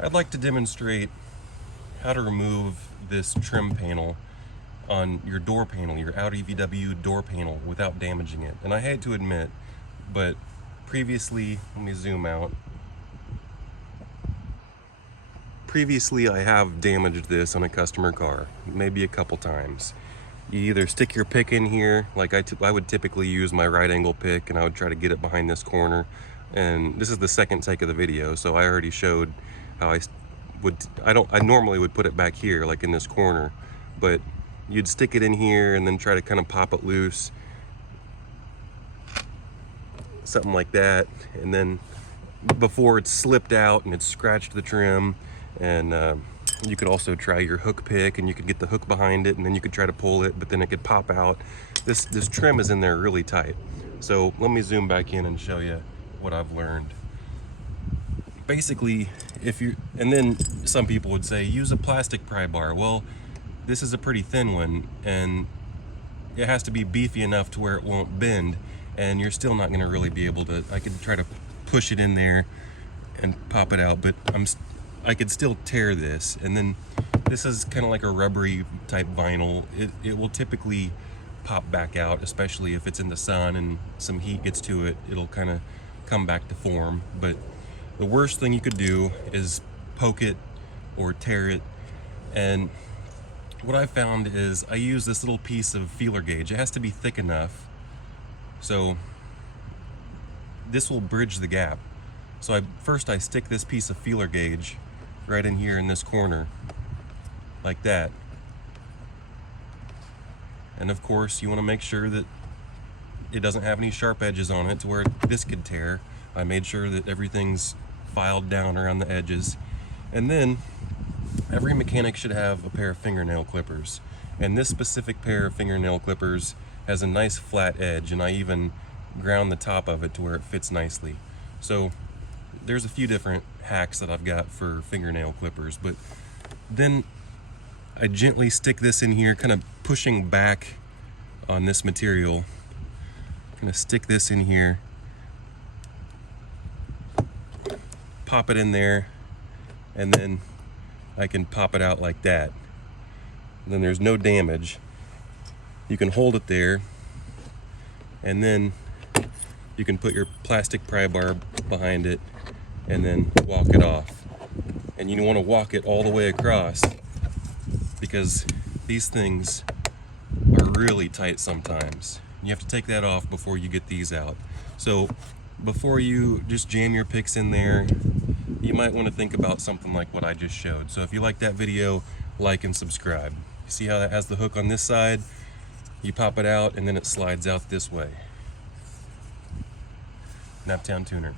I'd like to demonstrate how to remove this trim panel on your door panel, your Audi VW door panel, without damaging it. And I hate to admit, but previously, let me zoom out. Previously, I have damaged this on a customer car, maybe a couple times. You either stick your pick in here, like I would typically use my right angle pick, and I would try to get it behind this corner. And this is the second take of the video, so I already showed how I normally would put it back here, like in this corner, but you'd stick it in here and then try to kind of pop it loose, something like that, and then before it's slipped out and it's scratched the trim. And you could also try your hook pick, and you could get the hook behind it, and then you could try to pull it, but then it could pop out. This trim is in there really tight. So let me zoom back in and show you what I've learned. Basically, and then some people would say use a plastic pry bar. Well, this is a pretty thin one, and it has to be beefy enough to where it won't bend, and you're still not going to really be able to. I could try to push it in there and pop it out, but I could still tear this. And then this is kind of like a rubbery type vinyl. It will typically pop back out, especially if it's in the sun and some heat gets to it. It'll kind of come back to form. But the worst thing you could do is poke it or tear it. And what I found is I use this little piece of feeler gauge. It has to be thick enough, so this will bridge the gap. So first I stick this piece of feeler gauge right in here in this corner, like that. And of course you want to make sure that it doesn't have any sharp edges on it to where this could tear. I made sure that everything's filed down around the edges. And then every mechanic should have a pair of fingernail clippers. And this specific pair of fingernail clippers has a nice flat edge, and I even ground the top of it to where it fits nicely. So there's a few different hacks that I've got for fingernail clippers, but then I gently stick this in here, kind of pushing back on this material. I'm gonna stick this in here, pop it in there, and then I can pop it out like that. And then there's no damage. You can hold it there, and then you can put your plastic pry bar behind it and then walk it off. And you want to walk it all the way across, because these things are really tight sometimes. You have to take that off before you get these out. So before you just jam your picks in there, you might want to think about something like what I just showed. So if you like that video, like and subscribe. You see how that has the hook on this side? You pop it out and then it slides out this way. Naptown Tuner.